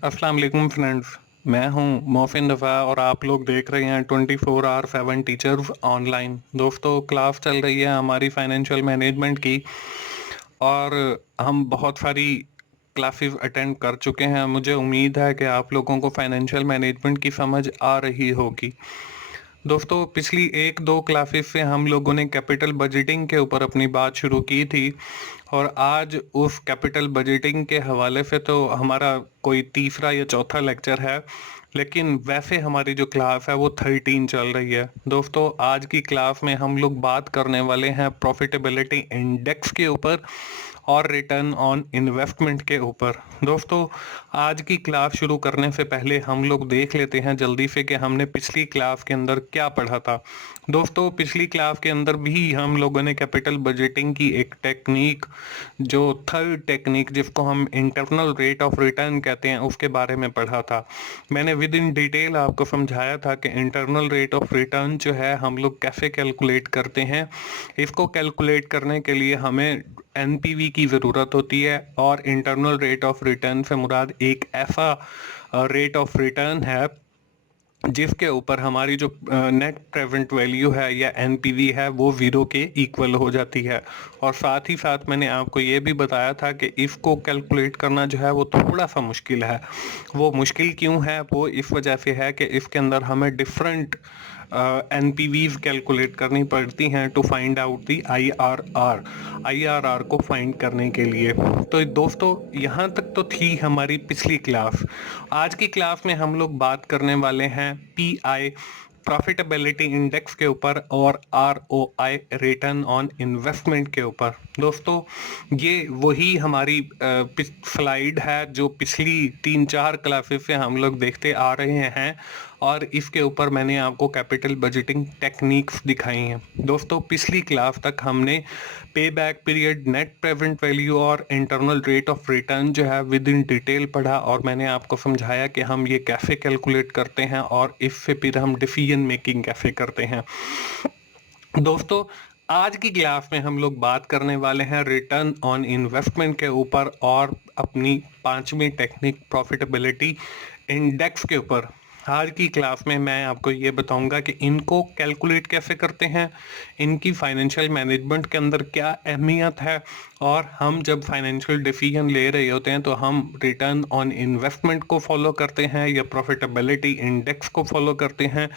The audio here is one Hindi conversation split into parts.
अस्सलाम वालेकुम फ्रेंड्स। मैं हूं मोहसिन दफ़ा और आप लोग देख रहे हैं 24/7 टीचर्स ऑनलाइन। दोस्तों, क्लास चल रही है हमारी फाइनेंशियल मैनेजमेंट की और हम बहुत सारी क्लासेस अटेंड कर चुके हैं। मुझे उम्मीद है कि आप लोगों को फाइनेंशियल मैनेजमेंट की समझ आ रही होगी। दोस्तों, पिछली एक दो क्लासेस से हम लोगों ने कैपिटल बजटिंग के ऊपर अपनी बात शुरू की थी और आज उस कैपिटल बजटिंग के हवाले से तो हमारा कोई तीसरा या चौथा लेक्चर है, लेकिन वैसे हमारी जो क्लास है वो 13 चल रही है। दोस्तों, आज की क्लास में हम लोग बात करने वाले हैं प्रॉफिटेबिलिटी इंडेक्स के ऊपर और रिटर्न ऑन इन्वेस्टमेंट के ऊपर। दोस्तों, आज की क्लास शुरू करने से पहले हम लोग देख लेते हैं जल्दी से कि हमने पिछली क्लास के अंदर क्या पढ़ा था। दोस्तों, पिछली क्लास के अंदर भी हम लोगों ने कैपिटल बजटिंग की एक टेक्निक, जो थर्ड टेक्निक जिसको हम इंटरनल रेट ऑफ रिटर्न कहते हैं, उसके बारे में पढ़ा था। मैंने विद इन डिटेल आपको समझाया था कि इंटरनल रेट ऑफ रिटर्न जो है हम लोग कैसे कैलकुलेट करते हैं। इसको कैलकुलेट करने के लिए हमें एनपीवी की ज़रूरत होती है और इंटरनल रेट ऑफ रिटर्न से मुराद एक ऐसा रेट ऑफ रिटर्न है जिसके ऊपर हमारी जो नेट प्रेजेंट वैल्यू है या एनपीवी है वो ज़ीरो के इक्वल हो जाती है। और साथ ही साथ मैंने आपको ये भी बताया था कि इसको कैलकुलेट करना जो है वो थोड़ा सा मुश्किल है। वो मुश्किल क्यों है? वो इस वजह से है कि इसके अंदर हमें डिफरेंट एनपीवीज कैलकुलेट करनी पड़ती हैं to find out the IRR को फाइंड करने के लिए। तो दोस्तों, यहाँ तक तो थी हमारी पिछली क्लास। आज की क्लास में हम लोग बात करने वाले हैं पीआई प्रॉफिटेबिलिटी इंडेक्स के ऊपर और आरओआई रिटर्न ऑन इन्वेस्टमेंट के ऊपर। दोस्तों, ये वही हमारी स्लाइड है जो पिछली 3-4 क्लासेस से हम लोग देखते आ रहे हैं और इसके ऊपर मैंने आपको कैपिटल बजटिंग टेक्निक्स दिखाई हैं। दोस्तों, पिछली क्लास तक हमने पे back period, net present value और इंटरनल रेट ऑफ रिटर्न जो है विद इन डिटेल पढ़ा और मैंने आपको समझाया कि हम ये कैसे कैलकुलेट करते हैं और इससे फिर हम डिसीजन मेकिंग कैसे करते हैं। दोस्तों, आज की क्लास में हम लोग बात करने वाले हैं रिटर्न ऑन इन्वेस्टमेंट के ऊपर और अपनी पांचवी टेक्निक प्रॉफिटेबिलिटी इंडेक्स के ऊपर। आज की क्लास में मैं आपको ये बताऊंगा कि इनको कैलकुलेट कैसे करते हैं, इनकी फाइनेंशियल मैनेजमेंट के अंदर क्या अहमियत है और हम जब फाइनेंशियल डिसीजन ले रहे होते हैं तो हम रिटर्न ऑन इन्वेस्टमेंट को फॉलो करते हैं या प्रॉफिटेबिलिटी इंडेक्स को फॉलो करते हैं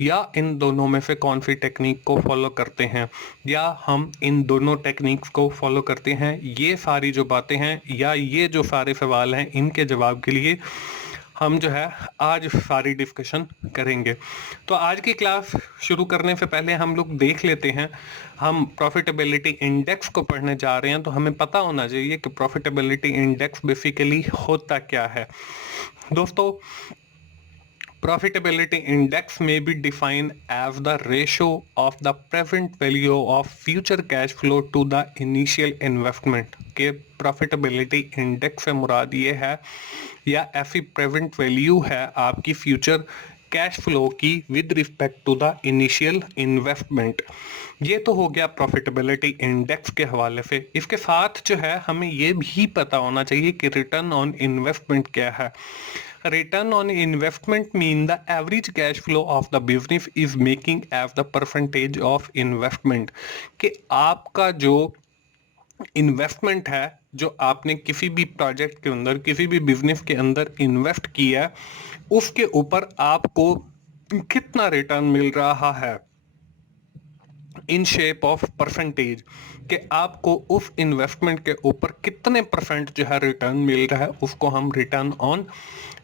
या इन दोनों में से कौन सी टेक्निक को फॉलो करते हैं या हम इन दोनों टेक्निक्स को फॉलो करते हैं। ये सारी जो बातें हैं या ये जो सारे सवाल हैं, इनके जवाब के लिए हम जो है आज सारी डिस्कशन करेंगे। तो आज की क्लास शुरू करने से पहले हम लोग देख लेते हैं, हम प्रॉफिटेबिलिटी इंडेक्स को पढ़ने जा रहे हैं तो हमें पता होना चाहिए कि प्रॉफिटेबिलिटी इंडेक्स बेसिकली होता क्या है। दोस्तों, profitability index may be defined as the ratio of the present value of future cash flow to the initial investment। के profitability index से मुराद ये है या ऐसी प्रेजेंट वैल्यू है आपकी फ्यूचर कैश फ्लो की with respect to the initial investment. ये तो हो गया प्रॉफिटेबिलिटी इंडेक्स के हवाले से। इसके साथ जो है हमें ये भी पता होना चाहिए कि रिटर्न ऑन इन्वेस्टमेंट क्या है। Return on investment mean the average cash flow of the business is making as the percentage of investment. कि आपका जो इन्वेस्टमेंट है, जो आपने किसी भी प्रोजेक्ट के अंदर, किसी भी बिजनेस के अंदर इन्वेस्ट किया, उसके ऊपर आपको कितना रिटर्न मिल रहा है इन शेप ऑफ परसेंटेज। कि आपको उस इन्वेस्टमेंट के ऊपर कितने परसेंट जो है रिटर्न मिल रहा है, उसको हम रिटर्न ऑन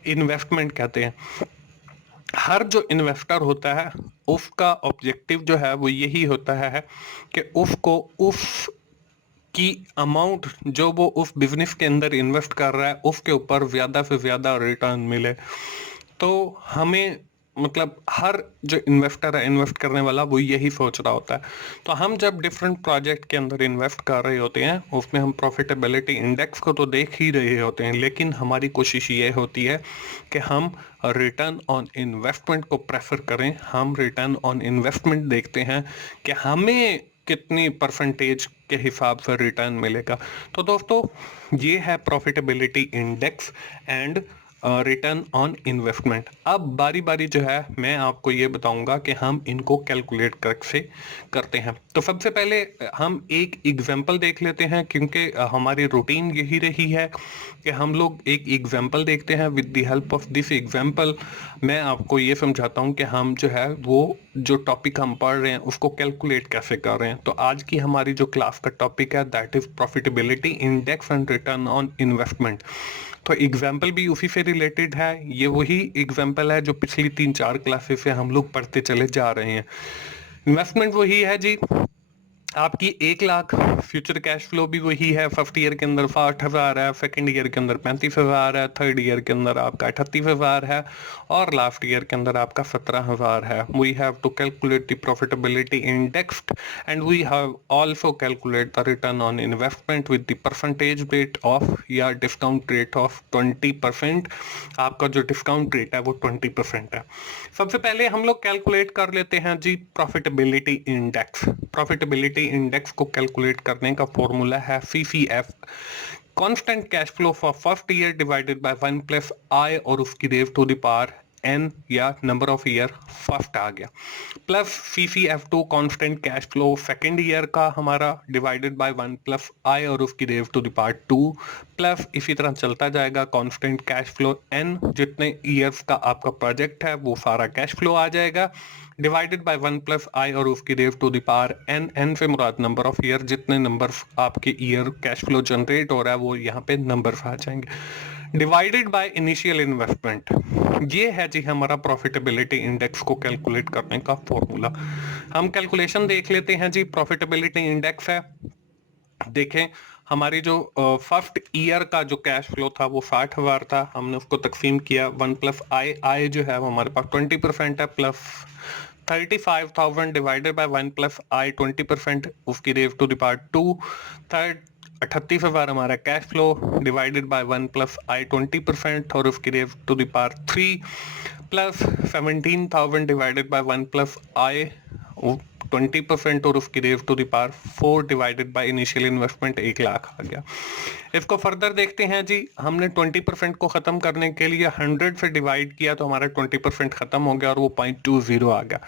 इन्वेस्टमेंट कहते हैं। हर जो इन्वेस्टर होता है उसका ऑब्जेक्टिव जो है वो यही होता है कि उसको उस की अमाउंट जो वो उस बिजनेस के अंदर इन्वेस्ट कर रहा है उसके ऊपर ज़्यादा से ज़्यादा रिटर्न मिले। तो हमें मतलब हर जो इन्वेस्टर है, इन्वेस्ट करने वाला, वो यही सोच रहा होता है। तो हम जब डिफरेंट प्रोजेक्ट के अंदर इन्वेस्ट कर रहे होते हैं उसमें हम प्रॉफिटेबिलिटी इंडेक्स को तो देख ही रहे होते हैं, लेकिन हमारी कोशिश ये होती है कि हम रिटर्न ऑन इन्वेस्टमेंट को प्रेफर करें। हम रिटर्न ऑन इन्वेस्टमेंट देखते हैं कि हमें कितनी परसेंटेज के हिसाब से रिटर्न मिलेगा। तो दोस्तों, ये है profitability index and return on investment. अब बारी बारी जो है मैं आपको ये बताऊंगा कि हम इनको कैलकुलेट कैसे करते हैं। तो सबसे पहले हम एक एग्जांपल देख लेते हैं, क्योंकि हमारी रूटीन यही रही है कि हम लोग एक एग्जांपल देखते हैं। With the help of this example मैं आपको ये समझाता हूँ कि हम जो है वो जो टॉपिक हम पढ़ रहे हैं उसको कैलकुलेट कैसे कर रहे हैं। तो आज की हमारी जो क्लास का टॉपिक है that is profitability index and return on investment. तो एग्जाम्पल भी उसी से रिलेटेड है, ये वही एग्जाम्पल है जो पिछली 3-4 क्लासेस से हम लोग पढ़ते चले जा रहे हैं। इन्वेस्टमेंट वही है जी, आपकी 1 लाख, फ्यूचर कैश फ्लो भी वही है। फर्स्ट ईयर के अंदर 60,000 है, सेकंड ईयर के अंदर 35,000 है, थर्ड ईयर के अंदर आपका 38,000 है और लास्ट ईयर के अंदर आपका 17,000 है। We have to calculate the profitability index and we have also calculate the return on investment with the percentage rate of या डिस्काउंट रेट ऑफ 20%। आपका जो डिस्काउंट रेट है वो 20% है। सबसे पहले हम लोग कैलकुलेट कर लेते हैं जी प्रॉफिटेबिलिटी इंडेक्स। प्रॉफिटेबिलिटी इंडेक्स को कैलकुलेट करने का फॉर्मूला है CCF, constant cash flow for first year divided by 1 plus I और उसकी raise to the power n या नंबर ऑफ ईयर फर्स्ट आ गया, plus CCF2 constant cash flow second year का हमारा डिवाइडेड बाय 1 प्लस आई और उसकी raise to the power 2, plus इसी तरह चलता जाएगा कांस्टेंट कैश फ्लो n, जितने ईयर्स का आपका प्रोजेक्ट है वो सारा कैश फ्लो आ जाएगा, डिवाइडेड बाय 1 प्लस आई और उसकी raise to the power n। n से मुराद नंबर ऑफ ईयर, जितने नंबर आपके ईयर कैश फ्लो जनरेट हो रहा है वो यहाँ पे नंबर आ जाएंगे, डिवाइडेड बाय इनिशियल इन्वेस्टमेंट। ये है जी हमारा प्रॉफिटेबिलिटी इंडेक्स को कैलकुलेट करने का फॉर्मूला। हम कैलकुलेशन देख लेते हैं जी। प्रॉफिटेबिलिटी इंडेक्स है, देखें हमारी जो फर्स्ट ईयर का जो कैश फ्लो था वो 60,000 था, हमने उसको तकसीम किया 1 प्लस आई जो है वो हमारे पास 20% है, plus 35,000 divided by 1 plus I 20%, उसकी raise to the power 2, third 38,000 हमारा cash flow divided by 1 plus I 20% और उसकी raise to the power 3, plus 17,000 divided by 1 plus I 20% और उसकी raise to the power 4 divided by initial investment 1 lakh आ गया। इसको फर्दर देखते हैं जी। हमने 20% को खत्म करने के लिए 100 से डिवाइड किया तो हमारा 20% खत्म हो गया और वो 0.20 आ गया।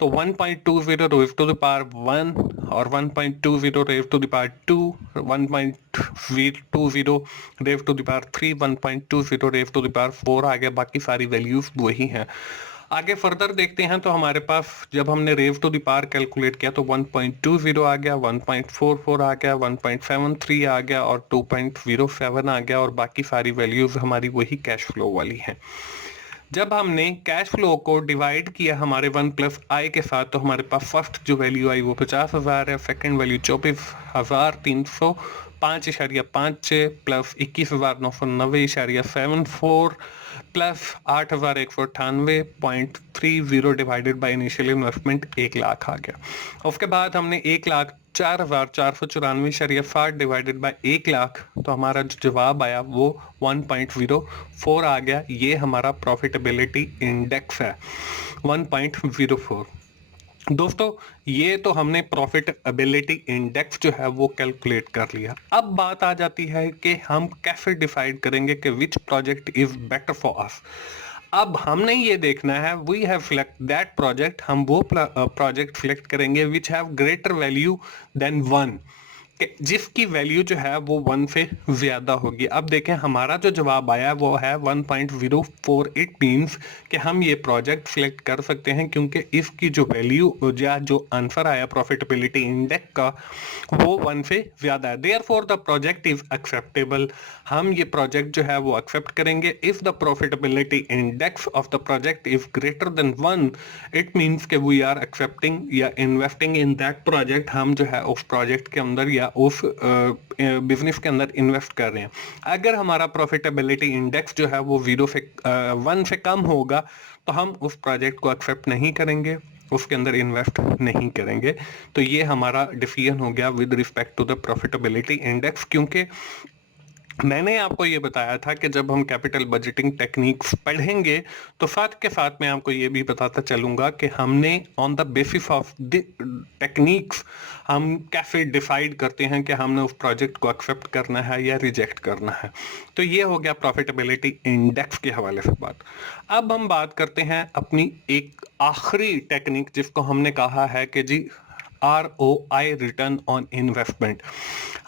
तो 1.20 रेव टू द पावर 1 और 1.20 raise to the power 2, 1.20 raise to the power 3, 1.20 raise to the power 4 आ गया। बाकी सारी वैल्यूज वही हैं। आगे फर्दर देखते हैं तो हमारे पास जब हमने रेव टू द पावर कैलकुलेट किया तो 1.20 आ गया, 1.44 आ गया, 1.73 आ गया और 2.07 आ गया और बाकी सारी वैल्यूज हमारी वही कैश फ्लो वाली हैं। जब हमने कैश फ्लो को डिवाइड किया हमारे 1 प्लस आई के साथ तो हमारे पास फर्स्ट जो वैल्यू आई वो 50,000 है, second value 24,305.56 plus 21,990.74 plus 8,198.30 divided by initial investment 1 lakh आ गया। उसके बाद हमने 1,04,494.60 डिवाइडेड बाय 1 लाख तो हमारा जो जवाब आया वो 1.04 आ गया। ये हमारा प्रॉफिटेबिलिटी इंडेक्स है 1.04। दोस्तों ये तो हमने प्रॉफिटेबिलिटी इंडेक्स जो है वो कैलकुलेट कर लिया। अब बात आ जाती है कि हम कैसे डिसाइड करेंगे कि which project is better for us. अब हमने ये देखना है we have select that project, हम वो प्रोजेक्ट सिलेक्ट करेंगे which have greater value than 1, जिसकी वैल्यू जो है वो 1 से ज्यादा होगी। अब देखें हमारा जो जवाब आया वो है 1.04। इट मीन्स कि हम ये प्रोजेक्ट सिलेक्ट कर सकते हैं क्योंकि इसकी जो वैल्यू या जो आंसर आया प्रॉफिटेबिलिटी इंडेक्स का वो 1 से ज्यादा है। Therefore the project is acceptable, हम ये प्रोजेक्ट जो है वो एक्सेप्ट करेंगे। If the profitability index of the project is greater than 1 it means कि वी आर एक्सेप्टिंग या इन्वेस्टिंग इन दैट प्रोजेक्ट, हम जो है उस प्रोजेक्ट के अंदर या उस बिजनेस के अंदर इन्वेस्ट कर रहे हैं। अगर हमारा प्रॉफिटेबिलिटी इंडेक्स जो है वो 1 से कम होगा तो हम उस प्रोजेक्ट को एक्सेप्ट नहीं करेंगे, उसके अंदर इन्वेस्ट नहीं करेंगे। तो ये हमारा डिसीजन हो गया with respect to the profitability index, क्योंकि मैंने आपको ये बताया था कि जब हम कैपिटल बजटिंग टेक्निक्स पढ़ेंगे तो साथ के साथ मैं आपको ये भी बताता चलूंगा कि हमने on the basis of the techniques हम कैसे डिसाइड करते हैं कि हमने उस प्रोजेक्ट को एक्सेप्ट करना है या रिजेक्ट करना है। तो ये हो गया प्रॉफिटेबिलिटी इंडेक्स के हवाले से बात। अब हम बात करते हैं अपनी एक आखिरी टेक्निक जिसको हमने कहा है कि जी ROI, रिटर्न ऑन इन्वेस्टमेंट।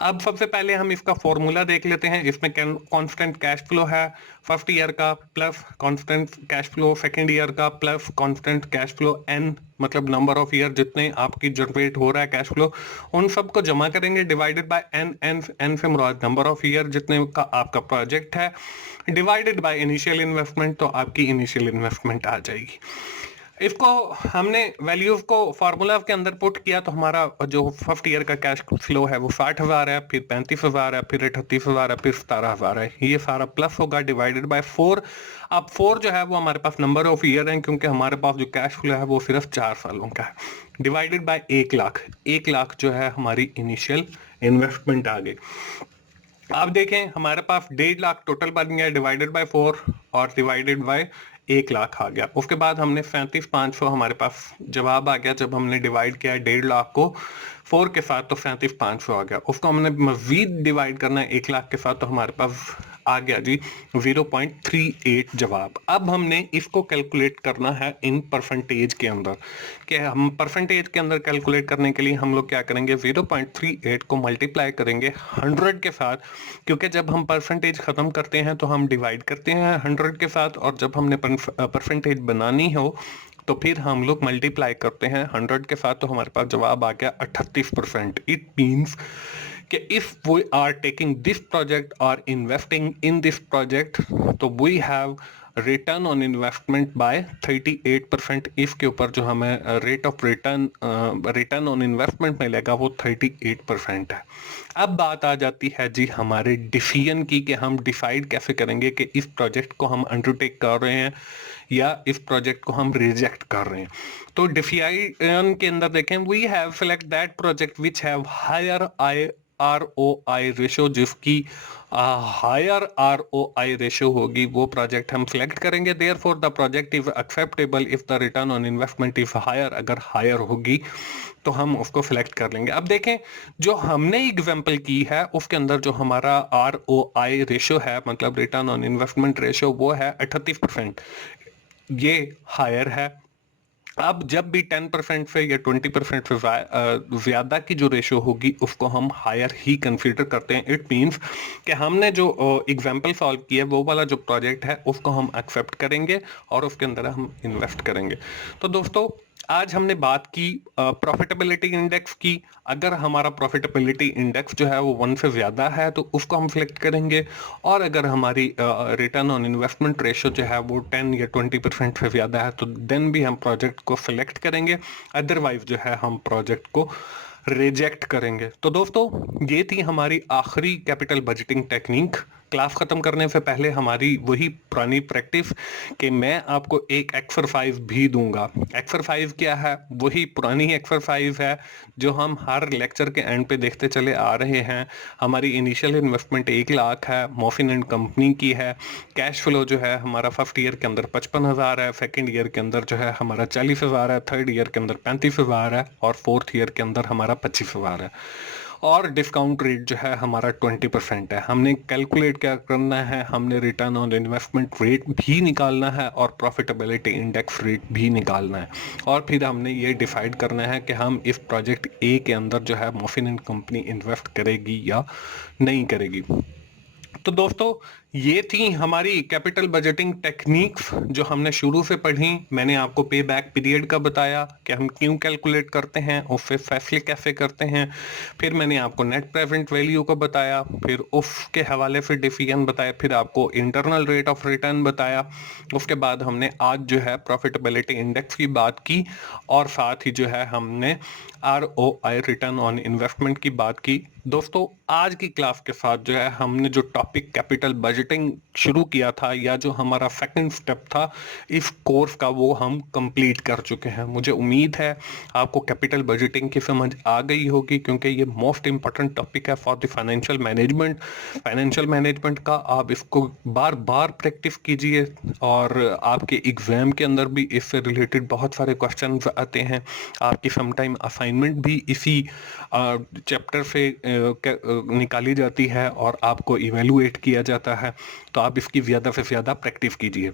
अब सबसे पहले हम इसका फॉर्मूला देख लेते हैं। इसमें कांस्टेंट कैश फ्लो है फर्स्ट ईयर का, plus constant cash flow second year का, plus constant cash flow N, मतलब नंबर ऑफ ईयर जितने आपकी जनरेट हो रहा है कैश फ्लो, उन सबको जमा करेंगे, divided by n. N n से मुराद नंबर ऑफ ईयर जितने का आपका प्रोजेक्ट है, डिवाइडेड बाय इनिशियल इन्वेस्टमेंट, तो आपकी इनिशियल इन्वेस्टमेंट आ जाएगी। इसको हमने वैल्यूज को फार्मूला के अंदर पुट किया तो हमारा जो फर्स्ट ईयर का कैश फ्लो है वो 60,000 है, फिर 35,000 है, फिर 38,000 है, फिर 17,000 है। ये सारा प्लस होगा डिवाइडेड बाय 4। अब 4 जो है वो हमारे पास नंबर ऑफ ईयर है, क्योंकि हमारे पास जो कैश फ्लो है वो सिर्फ 4 सालों का है, डिवाइडेड बाय 1 लाख। 1 लाख जो है हमारी इनिशियल इन्वेस्टमेंट आ गई। आप देखें हमारे पास 1.5 लाख टोटल बन गया, डिवाइडेड बाय 4 और डिवाइडेड बाय 1 लाख आ गया। उसके बाद हमने 37,500 हमारे पास जवाब आ गया जब हमने डिवाइड किया 1.5 लाख को 4 के साथ, तो 37,500 आ गया। उसको हमने मजीद डिवाइड करना है 1 लाख के साथ, तो हमारे पास आ गया जी 0.38 जवाब। अब हमने इसको कैलकुलेट करना है इन परसेंटेज के अंदर, कि हम परसेंटेज के अंदर कैलकुलेट करने के लिए हम लोग क्या करेंगे, 0.38 को मल्टीप्लाई करेंगे 100 के साथ, क्योंकि जब हम परसेंटेज खत्म करते हैं तो हम डिवाइड करते हैं 100 के साथ, और जब हमने परसेंटेज बनानी हो तो फिर हम लोग मल्टीप्लाई करते हैं 100 के साथ, तो हमारे पास जवाब आ गया 38%। इट मीन्स कि if we are taking this project और इन्वेस्टिंग इन दिस प्रोजेक्ट, तो we have return on investment by 38%। इसके ऊपर जो हमें rate of return on investment मिलेगा वो 38% है। अब बात आ जाती है जी हमारे डिसीजन की, कि हम डिसाइड कैसे करेंगे कि इस प्रोजेक्ट को हम अंडरटेक कर रहे हैं या इस प्रोजेक्ट को हम रिजेक्ट कर रहे हैं। तो डिसीजन के अंदर देखें, we have select that project which have higher ROI ratio, जिसकी हायर ROI रेशो होगी वो प्रोजेक्ट हम सिलेक्ट करेंगे। Therefore the project is acceptable if the return on investment is higher. अगर हायर होगी तो हम उसको सिलेक्ट कर लेंगे। अब देखें जो हमने एग्जांपल की है उसके अंदर जो हमारा ROI रेशो है, मतलब रिटर्न ऑन इन्वेस्टमेंट रेशो, वो है 38%। ये हायर है। अब जब भी 10% से या 20% से ज्यादा की जो रेशो होगी उसको हम हायर ही कंसीडर करते हैं। इट मींस कि हमने जो एग्जांपल सॉल्व किया वो वाला जो प्रोजेक्ट है उसको हम एक्सेप्ट करेंगे और उसके अंदर हम इन्वेस्ट करेंगे। तो दोस्तों आज हमने बात की प्रॉफिटेबिलिटी इंडेक्स की। अगर हमारा प्रॉफिटेबिलिटी इंडेक्स जो है वो 1 से ज्यादा है तो उसको हम सिलेक्ट करेंगे, और अगर हमारी रिटर्न ऑन इन्वेस्टमेंट रेशो जो है वो 10 या 20% से ज्यादा है तो देन भी हम प्रोजेक्ट को सिलेक्ट करेंगे, अदरवाइज जो है हम प्रोजेक्ट को रिजेक्ट करेंगे। तो दोस्तों ये थी हमारी आखिरी कैपिटल बजटिंग टेक्निक। क्लास खत्म करने से पहले हमारी वही पुरानी प्रैक्टिस कि मैं आपको एक एक्सरसाइज भी दूंगा। एक्सरसाइज क्या है? वही पुरानी एक्सरसाइज है जो हम हर लेक्चर के एंड पे देखते चले आ रहे हैं। हमारी इनिशियल इन्वेस्टमेंट 1 लाख है, मॉफिन एंड कंपनी की है। कैश फ्लो जो है हमारा फर्स्ट ईयर के अंदर 55,000 है, सेकेंड ईयर के अंदर जो है हमारा 40,000 है, थर्ड ईयर के अंदर 35,000 है, और फोर्थ ईयर के अंदर हमारा 25,000 है। और डिस्काउंट रेट जो है हमारा 20% है। हमने कैलकुलेट क्या करना है, हमने रिटर्न ऑन इन्वेस्टमेंट रेट भी निकालना है और प्रॉफिटेबिलिटी इंडेक्स रेट भी निकालना है, और फिर हमने ये डिसाइड करना है कि हम इस प्रोजेक्ट ए के अंदर जो है मॉफिन एंड कंपनी इन्वेस्ट करेगी या नहीं करेगी। तो दोस्तों ये थी हमारी कैपिटल बजटिंग टेक्निक्स जो हमने शुरू से पढ़ी। मैंने आपको पे बैक पीरियड का बताया कि हम क्यों कैलकुलेट करते हैं और फिर फैसले कैसे करते हैं। फिर मैंने आपको नेट प्रेजेंट वैल्यू को बताया, फिर उसके हवाले से डिसीजन बताया, फिर आपको इंटरनल रेट ऑफ रिटर्न बताया। उसके बाद हमने आज जो है प्रॉफिटेबिलिटी इंडेक्स की बात की, और साथ ही जो है हमने ROI रिटर्न ऑन इन्वेस्टमेंट की बात की। दोस्तों आज की क्लास के साथ जो है हमने जो टॉपिक कैपिटल बजट बजटिंग शुरू किया था या जो हमारा सेकंड स्टेप था इस कोर्स का वो हम कंप्लीट कर चुके हैं। मुझे उम्मीद है आपको कैपिटल बजटिंग की समझ आ गई होगी, क्योंकि ये मोस्ट इंपॉर्टेंट टॉपिक है for the financial management. Financial management का आप इसको बार बार प्रैक्टिस कीजिए और आपके एग्जाम के अंदर भी इससे रिलेटेड बहुत सारे क्वेश्चन आते हैं। आपकी समटाइम असाइनमेंट भी इसी चैप्टर से निकाली जाती है और आपको इवेलुएट किया जाता है, तो आप इसकी ज़्यादा से ज़्यादा प्रैक्टिस कीजिए।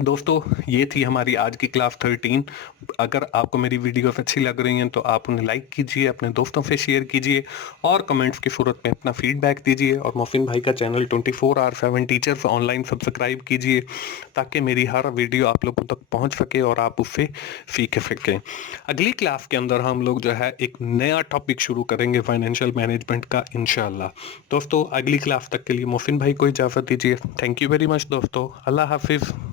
दोस्तों, ये थी हमारी आज की क्लास 13। अगर आपको मेरी वीडियोस अच्छी लग रही हैं तो आप उन्हें लाइक कीजिए, अपने दोस्तों से शेयर कीजिए और कमेंट्स की सूरत में अपना फीडबैक दीजिए। और मोहसिन भाई का चैनल 24/7 टीचर्स ऑनलाइन सब्सक्राइब कीजिए ताकि मेरी हर वीडियो आप लोगों तक पहुंच सके और आप उससे सीख सकें। अगली क्लास के अंदर हम लोग जो है एक नया टॉपिक शुरू करेंगे फाइनेंशियल मैनेजमेंट का, इंशाल्लाह। दोस्तों, अगली क्लास तक के लिए मोहसिन भाई को इजाज़त दीजिए। थैंक यू वेरी मच दोस्तों। अल्लाह हाफिज़।